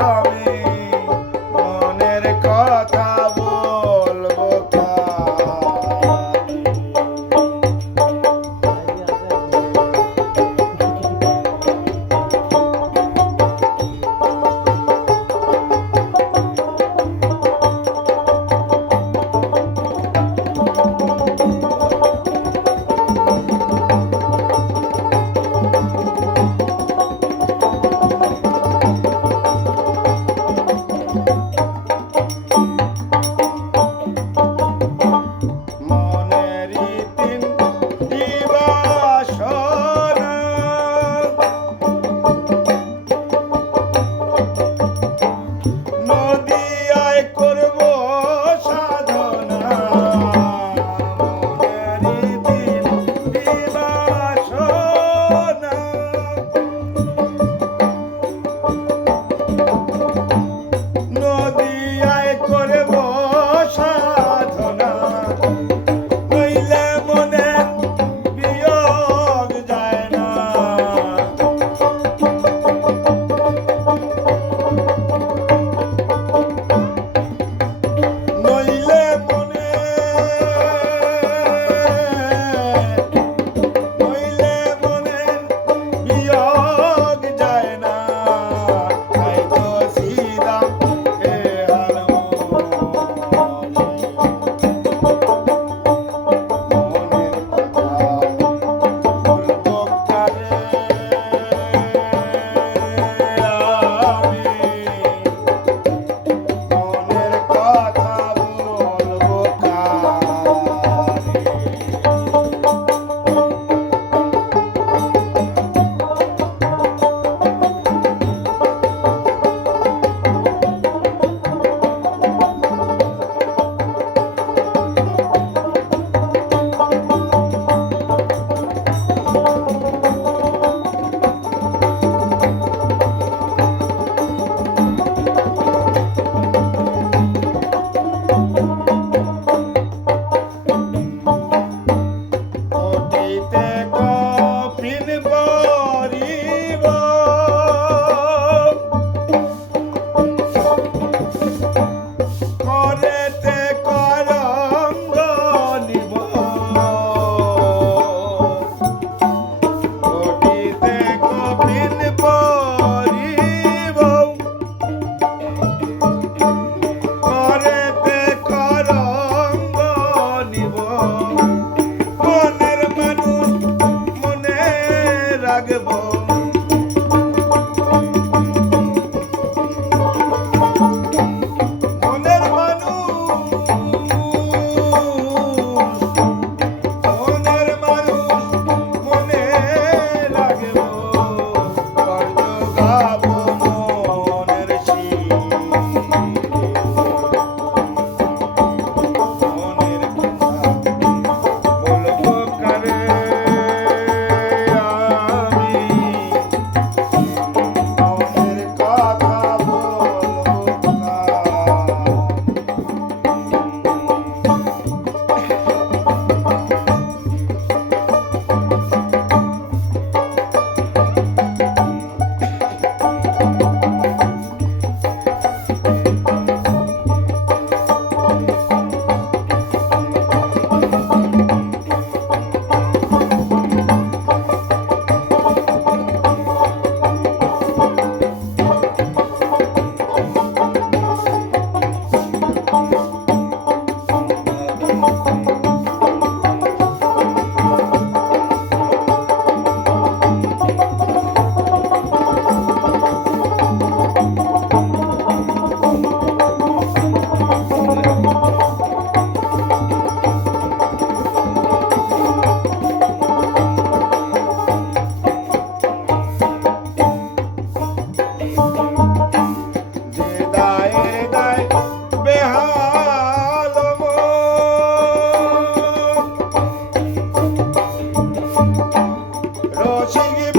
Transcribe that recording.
আমি çevir.